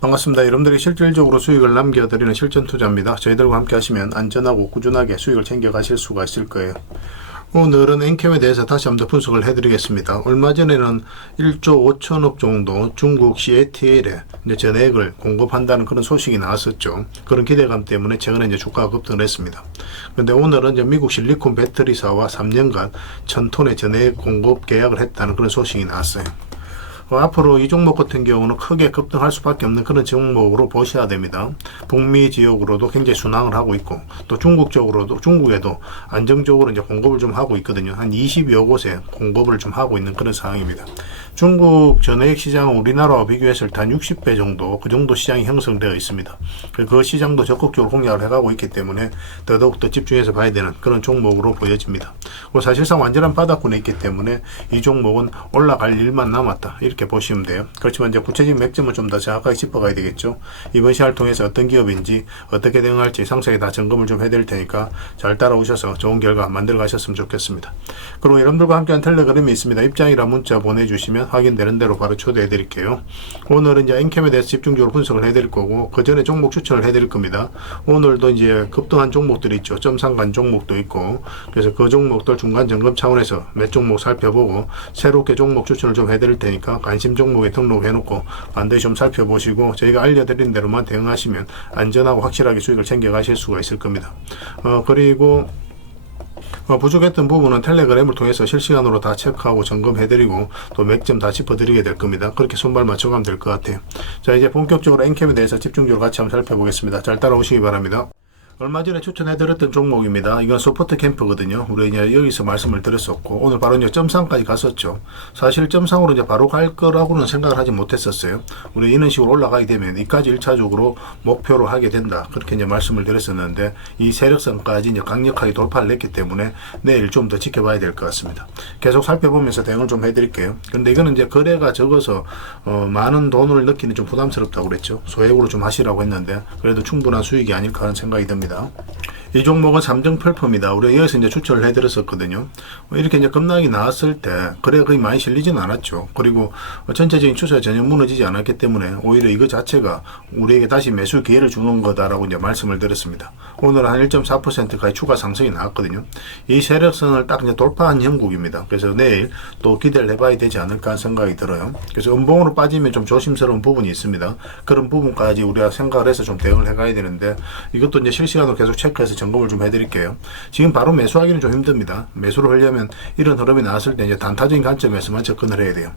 반갑습니다. 여러분들이 실질적으로 수익을 남겨드리는 실전 투자입니다. 저희들과 함께 하시면 안전하고 꾸준하게 수익을 챙겨가실 수가 있을 거예요. 오늘은 엔캠에 대해서 다시 한번 더 분석을 해드리겠습니다. 얼마 전에는 1조 5천억 정도 중국 CATL에 이제 전액을 공급한다는 그런 소식이 나왔었죠. 그런 기대감 때문에 최근에 이제 주가가 급등을 했습니다. 그런데 오늘은 이제 미국 실리콘 배터리사와 3년간 1000톤의 전액 공급 계약을 했다는 그런 소식이 나왔어요. 어, 앞으로 이 종목 같은 경우는 크게 급등할 수밖에 없는 그런 종목으로 보셔야 됩니다. 북미 지역으로도 굉장히 순항을 하고 있고 또 중국 쪽으로도 중국에도 안정적으로 이제 공급을 좀 하고 있거든요. 한 20여 곳에 공급을 좀 하고 있는 그런 상황입니다. 중국 전액 시장은 우리나라와 때한 60배 정도 그 정도 시장이 형성되어 있습니다. 그- 그 시장도 적극적으로 공략을 해가고 있기 때문에 더더욱 더 집중해서 봐야 되는 그런 종목으로 보여집니다. 사실상 완전한 바닥권에 있기 때문에 이 종목은 올라갈 일만 남았다 이렇게 보시면 돼요. 그렇지만 이제 구체적인 맥점을 좀 더 정확하게 짚어가야 되겠죠. 이번 시간을 통해서 어떤 기업인지 어떻게 대응할지 상세히 다 점검을 좀 해드릴 테니까 잘 따라오셔서 좋은 결과 만들어 가셨으면 좋겠습니다. 그리고 여러분들과 함께한 텔레그램이 있습니다. 입장이라 문자 보내주시면 확인되는 대로 바로 초대해 드릴게요. 오늘은 이제 엔캠에 대해서 집중적으로 분석을 해 드릴 거고 그 전에 종목 추천을 해 드릴 겁니다. 오늘도 이제 급등한 종목들이 있죠. 점상간 종목도 있고 그래서 그 종목들 중간 점검 차원에서 몇 종목 살펴보고 새롭게 종목 추천을 좀 해 드릴 테니까 관심 종목에 등록해 놓고 반드시 좀 살펴보시고 저희가 알려드린 대로만 대응하시면 안전하고 확실하게 수익을 챙겨 가실 수가 있을 겁니다. 어 그리고 어, 부족했던 부분은 텔레그램을 통해서 실시간으로 다 체크하고 점검해드리고 또 맥점 다 짚어드리게 될 겁니다. 그렇게 손발 맞춰가면 될 것 같아요. 자 이제 본격적으로 엔캠에 대해서 집중적으로 같이 한번 살펴보겠습니다. 잘 따라오시기 바랍니다. 얼마 전에 추천해드렸던 종목입니다. 이건 소프트 캠프거든요. 우리 이제 여기서 말씀을 드렸었고 오늘 바로 이제 점상까지 갔었죠. 사실 점상으로 이제 바로 갈 거라고는 생각을 하지 못했었어요. 우리 이런 식으로 올라가게 되면 이까지 1차적으로 목표로 하게 된다. 그렇게 이제 말씀을 드렸었는데 이 세력선까지 이제 강력하게 돌파를 했기 때문에 내일 좀 더 지켜봐야 될 것 같습니다. 계속 살펴보면서 대응을 좀 해드릴게요. 근데 이거는 이제 거래가 적어서 어, 많은 돈을 넣기는 좀 부담스럽다고 그랬죠. 소액으로 좀 하시라고 했는데 그래도 충분한 수익이 아닐까 하는 생각이 듭니다. though. 이 종목은 삼정 펄퍼입니다. 우리가 여기서 이제 추천을 해드렸었거든요. 이렇게 이제 급락이 나왔을 때 거래가 거의 많이 실리지는 않았죠. 그리고 전체적인 추세가 전혀 무너지지 않았기 때문에 오히려 이거 자체가 우리에게 다시 매수 기회를 주는 거다라고 이제 말씀을 드렸습니다. 오늘 한 1.4%까지 추가 상승이 나왔거든요. 이 세력선을 딱 이제 돌파한 형국입니다. 그래서 내일 또 기대를 해봐야 되지 않을까 생각이 들어요. 그래서 음봉으로 빠지면 좀 조심스러운 부분이 있습니다. 그런 부분까지 우리가 생각을 해서 좀 대응을 해가야 되는데 이것도 이제 실시간으로 계속 체크해서 점검을 좀 해드릴게요. 지금 바로 매수하기는 좀 힘듭니다. 매수를 하려면 이런 흐름이 나왔을 때 이제 단타적인 관점에서만 접근을 해야 돼요.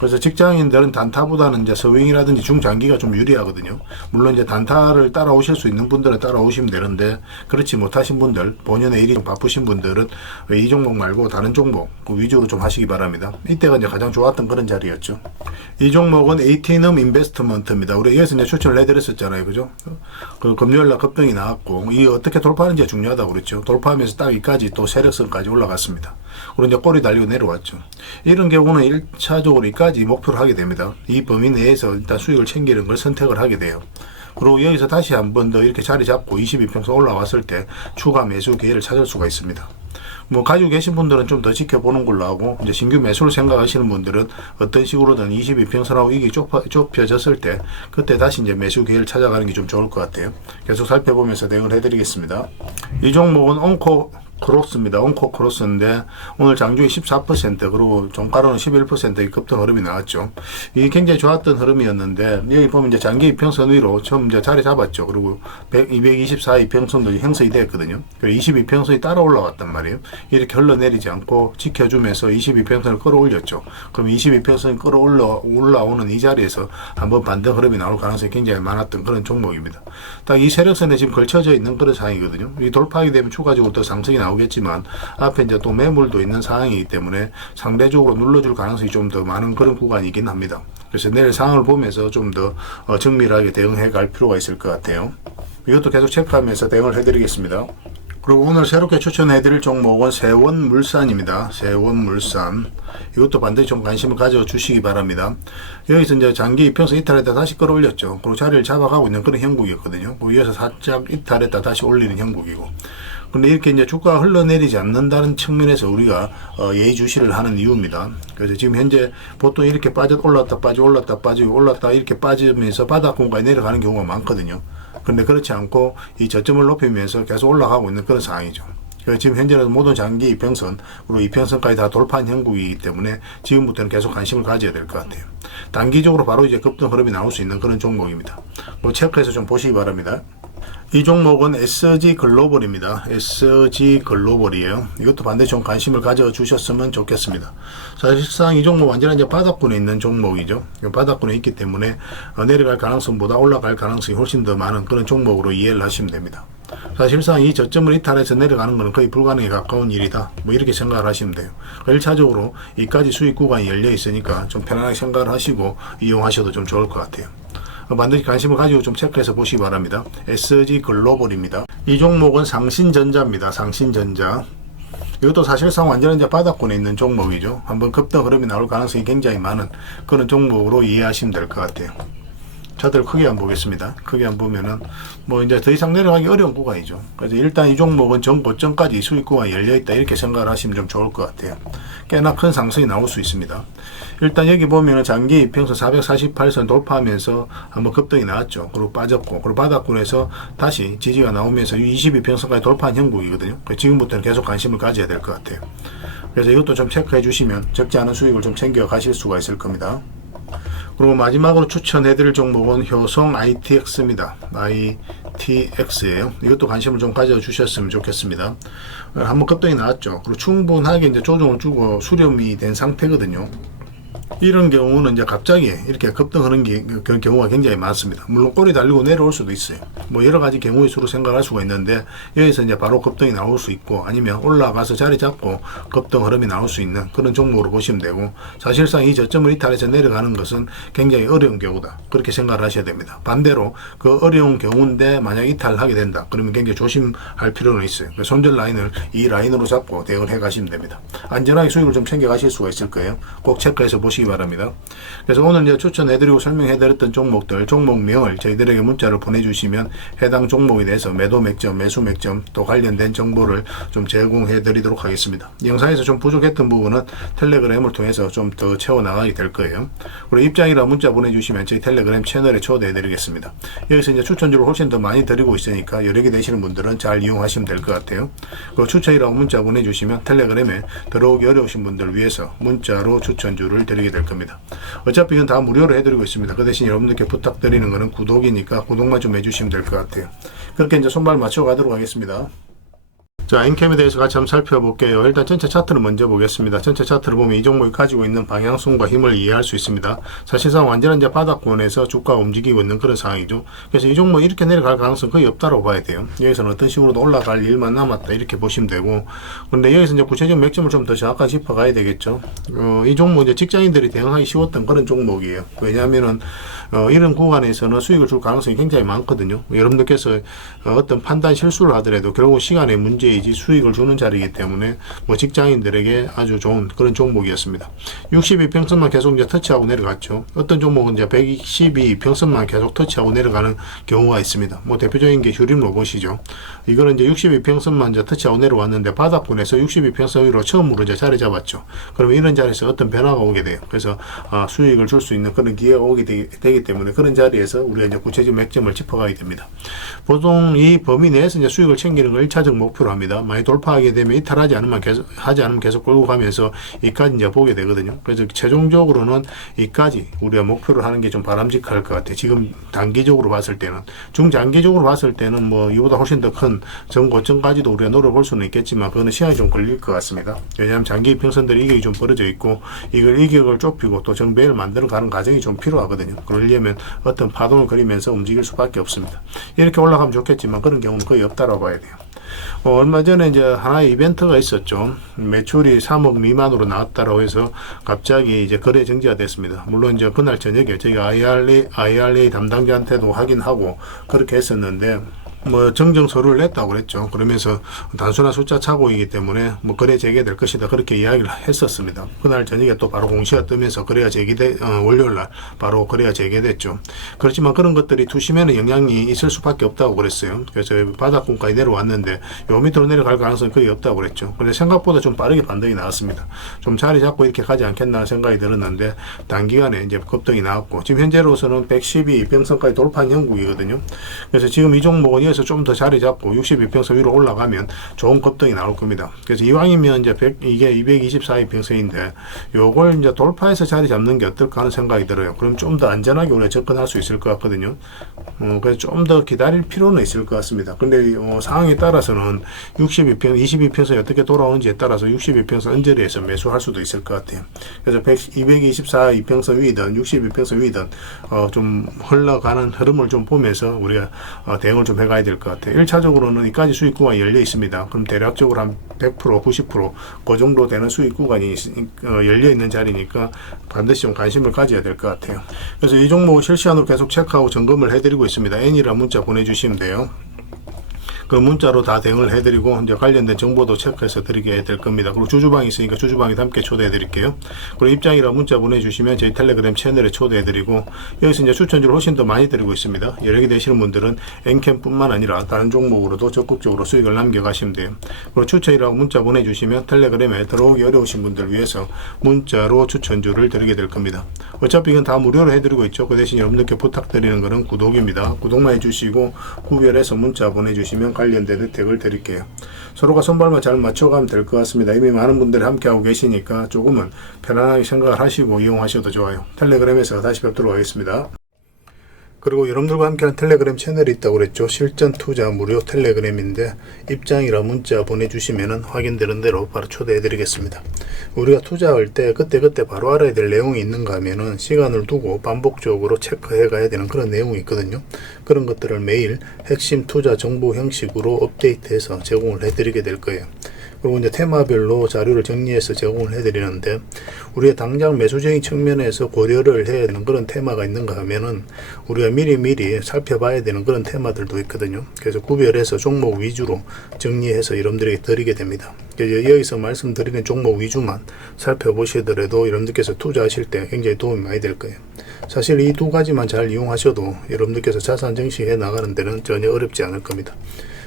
그래서 직장인들은 단타보다는 이제 서윙이라든지 중장기가 좀 유리하거든요. 물론 이제 단타를 따라오실 수 있는 분들은 따라오시면 되는데 그렇지 못하신 분들, 본연의 일이 좀 바쁘신 분들은 이 종목 말고 다른 종목 그 위주로 좀 하시기 바랍니다. 이때가 이제 가장 좋았던 그런 자리였죠. 이 종목은 ATM 인베스트먼트입니다. 우리 여기서 이제 추천을 해드렸었잖아요. 그죠? 그 금요일 날 급등이 나왔고 이 어떻게 돌파하는지가 중요하다고 그랬죠. 돌파하면서 딱 이까지 또 세력선까지 올라갔습니다. 그리고 이제 꼬리 달리고 내려왔죠. 이런 경우는 1차적으로 이까지 목표를 하게 됩니다. 이 범위 내에서 일단 수익을 챙기는 걸 선택을 하게 돼요. 그리고 여기서 다시 한 번 더 이렇게 자리 잡고 22평선 올라왔을 때 추가 매수 기회를 찾을 수가 있습니다. 뭐 가지고 계신 분들은 좀 더 지켜보는 걸로 하고 이제 신규 매수를 생각하시는 분들은 어떤 식으로든 22평선하고 이게 좁아, 좁혀졌을 때 그때 다시 이제 매수 기회를 찾아가는 게 좀 좋을 것 같아요. 계속 살펴보면서 대응을 해드리겠습니다. 이 종목은 온코 크로스입니다. 온코 크로스인데 오늘 장중에 14% 그리고 종가로는 11%의 급등 흐름이 나왔죠. 이게 굉장히 좋았던 흐름이었는데 여기 보면 이제 장기 이평선 위로 처음 이제 자리 잡았죠. 그리고 100, 224 이평선도 형성이 됐거든요. 22평선이 따라 올라왔단 말이에요. 이렇게 흘러내리지 않고 지켜주면서 22평선을 끌어올렸죠. 그럼 22평선이 끌어올라 올라오는 이 자리에서 한번 반등 흐름이 나올 가능성이 굉장히 많았던 그런 종목입니다. 딱 이 세력선에 지금 걸쳐져 있는 그런 상황이거든요. 이 돌파하게 되면 추가적으로 또 상승이 나오 겠지만 앞에 이제 또 매물도 있는 상황이기 때문에 상대적으로 눌러줄 가능성이 좀 더 많은 그런 구간이긴 합니다. 그래서 내일 상황을 보면서 좀더 어, 정밀하게 대응해 갈 필요가 있을 것 같아요. 이것도 계속 체크하면서 대응을 해드리겠습니다. 그리고 오늘 새롭게 추천해드릴 종목은 세원물산입니다. 세원물산. 이것도 반드시 좀 관심을 가져주시기 바랍니다. 여기서 이제 장기 이평선 이탈했다 다시 끌어올렸죠. 그리고 자리를 잡아가고 있는 그런 형국이었거든요. 그 위에서 살짝 이탈했다 다시 올리는 형국이고. 근데 이렇게 이제 주가가 흘러내리지 않는다는 측면에서 우리가 어, 예의주시를 하는 이유입니다. 그래서 지금 현재 보통 이렇게 빠져 올랐다 빠져 올랐다 빠지고 올랐다 이렇게 빠지면서 바닥 공간에 내려가는 경우가 많거든요. 근데 그렇지 않고 이 저점을 높이면서 계속 올라가고 있는 그런 상황이죠. 지금 현재는 모든 장기 이평선, 그리고 이평선까지 다 돌파한 형국이기 때문에 지금부터는 계속 관심을 가져야 될 것 같아요. 단기적으로 바로 이제 급등 흐름이 나올 수 있는 그런 종목입니다. 뭐 체크해서 좀 보시기 바랍니다. 이 종목은 SG 글로벌입니다. SG 글로벌이에요. 이것도 반드시 좀 관심을 가져주셨으면 좋겠습니다. 사실상 이 종목 완전히 이제 바닥권에 있는 종목이죠. 바닥권에 있기 때문에 어, 내려갈 가능성보다 올라갈 가능성이 훨씬 더 많은 그런 종목으로 이해를 하시면 됩니다. 사실상 이 저점을 이탈해서 내려가는 것은 거의 불가능에 가까운 일이다. 뭐 이렇게 생각을 하시면 돼요. 1차적으로 이까지 수익 구간이 열려 있으니까 좀 편안하게 생각을 하시고 이용하셔도 좀 좋을 것 같아요. 어, 반드시 관심을 가지고 좀 체크해서 보시기 바랍니다. SG 글로벌입니다. 이 종목은 상신전자입니다. 상신전자. 이것도 사실상 완전히 이제 바닥권에 있는 종목이죠. 한번 급등 흐름이 나올 가능성이 굉장히 많은 그런 종목으로 이해하시면 될 것 같아요. 차트를 크게 한번 보겠습니다. 크게 한번 보면은 뭐 이제 더 이상 내려가기 어려운 구간이죠. 그래서 일단 이 종목은 전 고점까지 수익 구간이 열려 있다 이렇게 생각을 하시면 좀 좋을 것 같아요. 꽤나 큰 상승이 나올 수 있습니다. 일단 여기 보면은 장기 이평선 448선 돌파하면서 한번 급등이 나왔죠. 그리고 빠졌고 그리고 바닥권에서 다시 지지가 나오면서 22평선까지 돌파한 형국이거든요. 지금부터는 계속 관심을 가져야 될 것 같아요. 그래서 이것도 좀 체크해 주시면 적지 않은 수익을 좀 챙겨 가실 수가 있을 겁니다. 그리고 마지막으로 추천해드릴 종목은 효성 ITX입니다. ITX예요. 이것도 관심을 좀 가져주셨으면 좋겠습니다. 한번 급등이 나왔죠. 그리고 충분하게 이제 조정을 주고 수렴이 된 상태거든요. 이런 경우는 이제 갑자기 이렇게 급등하는 게, 그런 경우가 굉장히 많습니다. 물론 꼬리 달리고 내려올 수도 있어요. 뭐 여러 가지 경우의 수로 생각할 수가 있는데 여기서 이제 바로 급등이 나올 수 있고 아니면 올라가서 자리 잡고 급등 흐름이 나올 수 있는 그런 종목으로 보시면 되고 사실상 이 저점을 이탈해서 내려가는 것은 굉장히 어려운 경우다. 그렇게 생각을 하셔야 됩니다. 반대로 그 어려운 경우인데 만약 이탈하게 된다. 그러면 굉장히 조심할 필요는 있어요. 그 손절 라인을 이 라인으로 잡고 대응을 해 가시면 됩니다. 안전하게 수익을 좀 챙겨 가실 수가 있을 거예요. 꼭 체크해서 보시기 바랍니다. 그래서 오늘 이제 추천해드리고 설명해드렸던 종목들, 종목명을 저희들에게 문자로 보내주시면 해당 종목에 대해서 매도 맥점, 매수 맥점 또 관련된 정보를 좀 제공해드리도록 하겠습니다. 영상에서 좀 부족했던 부분은 텔레그램을 통해서 좀 더 채워나가게 될 거예요. 그리고 입장이라 문자 보내주시면 저희 텔레그램 채널에 초대해드리겠습니다. 여기서 이제 추천주를 훨씬 더 많이 드리고 있으니까 여러 개 되시는 분들은 잘 이용하시면 될 것 같아요. 그리고 추천이라고 문자 보내주시면 텔레그램에 들어오기 어려우신 분들 위해서 문자로 추천주를 드리게 될 겁니다. 어차피 이건 다 무료로 해드리고 있습니다. 그 대신 여러분들께 부탁드리는 거는 구독이니까 구독만 좀 해주시면 될 것 같아요. 그렇게 이제 손발 맞춰 가도록 하겠습니다. 자, 엔캠에 대해서 같이 한번 살펴볼게요. 일단 전체 차트를 먼저 보겠습니다. 전체 차트를 보면 이 종목이 가지고 있는 방향성과 힘을 이해할 수 있습니다. 사실상 완전한 이제 바닥권에서 주가가 움직이고 있는 그런 상황이죠. 그래서 이 종목 이렇게 내려갈 가능성 거의 없다고 봐야 돼요. 여기서는 어떤 식으로도 올라갈 일만 남았다 이렇게 보시면 되고, 근데 여기서 이제 구체적 맥점을 좀 더 정확하게 짚어가야 되겠죠. 어, 이 종목 이제 직장인들이 대응하기 쉬웠던 그런 종목이에요. 왜냐하면은 어, 이런 구간에서는 수익을 줄 가능성이 굉장히 많거든요. 여러분들께서 어, 어떤 판단 실수를 하더라도 결국 시간의 문제이지 수익을 주는 자리이기 때문에 뭐 직장인들에게 아주 좋은 그런 종목이었습니다. 62평선만 계속 이제 터치하고 내려갔죠. 어떤 종목은 이제 112평선만 계속 터치하고 내려가는 경우가 있습니다. 뭐 대표적인 게 휴림 로봇이죠. 이거는 이제 62평선만 이제 터치하고 내려왔는데 바닥권에서 62평선 위로 처음으로 이제 자리 잡았죠. 그러면 이런 자리에서 어떤 변화가 오게 돼요. 그래서 아, 수익을 줄 수 있는 그런 기회가 오게 되기, 되기 때문에 그런 자리에서 우리가 이제 구체적 맥점을 짚어가게 됩니다. 보통 이 범위 내에서 이제 수익을 챙기는 걸 1차적 목표로 합니다. 많이 돌파하게 되면 이탈하지 않으면 계속 하지 않으면 계속 끌고 가면서 이까지 이제 보게 되거든요. 그래서 최종적으로는 이까지 우리가 목표를 하는 게 좀 바람직할 것 같아요. 지금 단기적으로 봤을 때는 중장기적으로 봤을 때는 뭐 이보다 훨씬 더 큰 전고점까지도 우리가 노려볼 수는 있겠지만 그거는 시간이 좀 걸릴 것 같습니다. 왜냐하면 장기 평선들이 이격이 좀 벌어져 있고 이걸 이격을 좁히고 또 정배를 만들어 가는 과정이 좀 필요하거든요. 그 러려면 어떤 파동을 그리면서 움직일 수밖에 없습니다. 이렇게 올라가면 좋겠지만 그런 경우는 거의 없다고 봐야 돼요. 어, 얼마 전에 이제 하나의 이벤트가 있었죠. 매출이 3억 미만으로 나왔다라고 해서 갑자기 이제 거래 정지가 됐습니다. 물론 이제 그날 저녁에 저희가 IRA, IRA 담당자한테도 확인하고 그렇게 했었는데 뭐 정정서류를 냈다고 그랬죠. 그러면서 단순한 숫자 착오이기 때문에 뭐 거래 재개될 것이다 그렇게 이야기를 했었습니다. 그날 저녁에 또 바로 공시가 뜨면서 거래가 재개돼 어, 월요일 날 바로 거래가 재개됐죠. 그렇지만 그런 것들이 투심에는 영향이 있을 수밖에 없다고 그랬어요. 그래서 바닥권까지 내려왔는데 요 밑으로 내려갈 가능성이 거의 없다고 그랬죠. 근데 생각보다 좀 빠르게 반등이 나왔습니다. 좀 자리 잡고 이렇게 가지 않겠나 생각이 들었는데 단기간에 이제 급등이 나왔고 지금 현재로서는 112 이평선까지 돌파한 형국이거든요. 그래서 지금 이 종목은 이어서 좀 더 자리 잡고 62평선 위로 올라가면 좋은 급등이 나올 겁니다. 그래서 이왕이면 이제 100, 이게 224 이평선인데 요걸 이제 돌파해서 자리 잡는 게 어떨까 하는 생각이 들어요. 그럼 좀 더 안전하게 오늘 접근할 수 있을 것 같거든요. 어, 그래서 좀 더 기다릴 필요는 있을 것 같습니다. 근데 어, 상황에 따라서는 62평, 22평선이 어떻게 돌아오는지에 따라서 62평선 언저리에서 매수할 수도 있을 것 같아요. 그래서 100, 224 이평선 위든 62평선 위든 어, 좀 흘러가는 흐름을 좀 보면서 우리가 어, 대응을 좀 해가야 될 것 같아요. 1차적으로는 이까지 수익 구간이 열려 있습니다. 그럼 대략적으로 한 100%, 90%그 정도 되는 수익 구간이 있- 어, 열려 있는 자리니까 반드시 좀 관심을 가져야 될 것 같아요. 그래서 이 종목을 실시간으로 계속 체크하고 점검을 해드리고 있습니다. N이라 문자 보내주시면 돼요. 그 문자로 다 대응을 해드리고 이제 관련된 정보도 체크해서 드리게 될 겁니다. 그리고 주주방이 있으니까 주주방에도 함께 초대해 드릴게요. 그리고 입장이라 문자 보내주시면 저희 텔레그램 채널에 초대해 드리고 여기서 이제 추천주를 훨씬 더 많이 드리고 있습니다. 여력이 되시는 분들은 엔캠뿐만 아니라 다른 종목으로도 적극적으로 수익을 남겨가시면 돼요. 그리고 추천이라고 문자 보내주시면 텔레그램에 들어오기 어려우신 분들 위해서 문자로 추천주를 드리게 될 겁니다. 어차피 이건 다 무료로 해드리고 있죠. 그 대신 여러분들께 부탁드리는 것은 구독입니다. 구독만 해주시고 구별해서 문자 보내주시면 관련된 혜택을 드릴게요. 서로가 손발만 잘 맞춰가면 될 것 같습니다. 이미 많은 분들이 함께하고 계시니까 조금은 편안하게 생각을 하시고 이용하셔도 좋아요. 텔레그램에서 다시 뵙도록 하겠습니다. 그리고 여러분들과 함께하는 텔레그램 채널이 있다고 그랬죠. 실전 투자 무료 텔레그램인데 입장이라 문자 보내주시면 확인되는 대로 바로 초대해드리겠습니다. 우리가 투자할 때 그때그때 바로 알아야 될 내용이 있는가 하면은 시간을 두고 반복적으로 체크해 가야 되는 그런 내용이 있거든요. 그런 것들을 매일 핵심 투자 정보 형식으로 업데이트해서 제공을 해드리게 될 거예요. 그리고 이제 테마별로 자료를 정리해서 제공을 해드리는데 우리가 당장 매수적인 측면에서 고려를 해야 되는 그런 테마가 있는가 하면은 우리가 미리 미리 살펴봐야 되는 그런 테마들도 있거든요. 그래서 구별해서 종목 위주로 정리해서 여러분들에게 드리게 됩니다. 여기서 말씀드리는 종목 위주만 살펴보시더라도 여러분들께서 투자하실 때 굉장히 도움이 많이 될 거예요. 사실 이 두 가지만 잘 이용하셔도 여러분들께서 자산 증식해 나가는 데는 전혀 어렵지 않을 겁니다.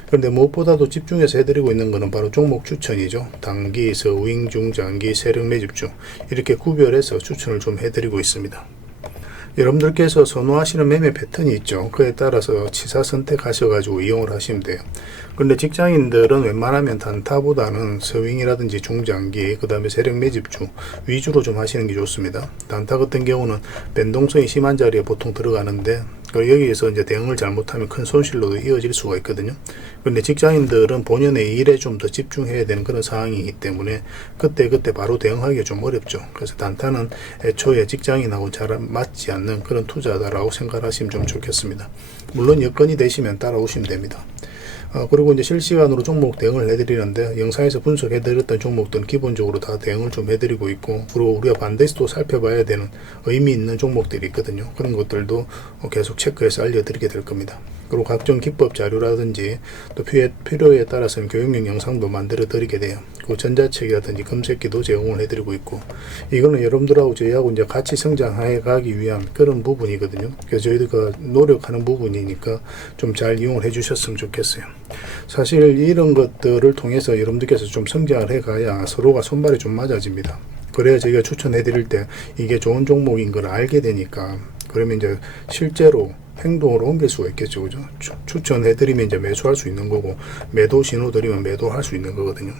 그런데 무엇보다도 집중해서 해드리고 있는 것은 바로 종목 추천이죠. 단기, 서윙, 중 장기, 세력 매집주 이렇게 구별해서 추천을 좀 해드리고 있습니다. 여러분들께서 선호하시는 매매 패턴이 있죠. 그에 따라서 치사 선택하셔가지고 이용을 하시면 돼요. 근데 직장인들은 웬만하면 단타보다는 서윙이라든지 중장기, 그 다음에 세력 매집주 위주로 좀 하시는 게 좋습니다. 단타 같은 경우는 변동성이 심한 자리에 보통 들어가는데 그 여기에서 이제 대응을 잘못하면 큰 손실로도 이어질 수가 있거든요. 그런데 직장인들은 본연의 일에 좀 더 집중해야 되는 그런 상황이기 때문에 그때 그때 바로 대응하기가 좀 어렵죠. 그래서 단타는 애초에 직장인하고 잘 맞지 않는 그런 투자다라고 생각하시면 좀 좋겠습니다. 물론 여건이 되시면 따라오시면 됩니다. 어, 그리고 이제 실시간으로 종목 대응을 해드리는데 영상에서 분석해드렸던 종목들은 기본적으로 다 대응을 좀 해드리고 있고 그리고 우리가 반드시 또 살펴봐야 되는 의미 있는 종목들이 있거든요. 그런 것들도 어, 계속 체크해서 알려드리게 될 겁니다. 그리고 각종 기법 자료라든지 또 필요에, 따라서는 교육용 영상도 만들어 드리게 돼요. 그 전자책이라든지 검색기도 제공을 해드리고 있고 이거는 여러분들하고 저희하고 이제 같이 성장해 가기 위한 그런 부분이거든요. 그래서 저희가 노력하는 부분이니까 좀 잘 이용을 해주셨으면 좋겠어요. 사실 이런 것들을 통해서 여러분들께서 좀 성장을 해가야 서로가 손발이 좀 맞아집니다. 그래야 저희가 추천해 드릴 때 이게 좋은 종목인 걸 알게 되니까 그러면 이제 실제로 행동으로 옮길 수가 있겠죠. 그죠? 추, 추천해드리면 이제 매수할 수 있는 거고, 매도 신호 드리면 매도할 수 있는 거거든요.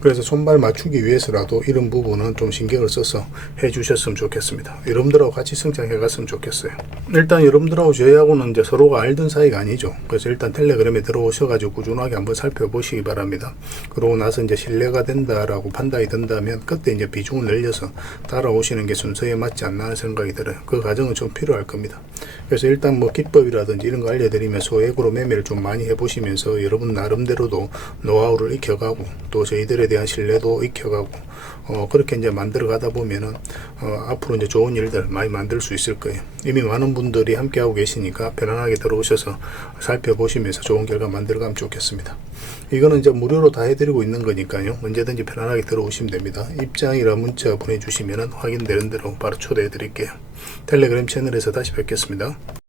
그래서 손발 맞추기 위해서라도 이런 부분은 좀 신경을 써서 해주셨으면 좋겠습니다. 여러분들하고 같이 성장해 갔으면 좋겠어요. 일단 여러분들하고 저희하고는 이제 서로가 알던 사이가 아니죠. 그래서 일단 텔레그램에 들어오셔가지고 꾸준하게 한번 살펴보시기 바랍니다. 그러고 나서 이제 신뢰가 된다라고 판단이 든다면 그때 이제 비중을 늘려서 따라오시는 게 순서에 맞지 않나 생각이 들어요. 그 과정은 좀 필요할 겁니다. 그래서 일단 뭐 비법이라든지 이런 거 알려드리면 소액으로 매매를 좀 많이 해보시면서 여러분 나름대로도 노하우를 익혀가고 또 저희들에 대한 신뢰도 익혀가고 어, 그렇게 이제 만들어 가다 보면은 어, 앞으로 이제 좋은 일들 많이 만들 수 있을 거예요. 이미 많은 분들이 함께 하고 계시니까 편안하게 들어오셔서 살펴보시면서 좋은 결과 만들어 가면 좋겠습니다. 이거는 이제 무료로 다 해드리고 있는 거니까요. 언제든지 편안하게 들어오시면 됩니다. 입장이라 문자 보내주시면 확인되는 대로 바로 초대해 드릴게요. 텔레그램 채널에서 다시 뵙겠습니다.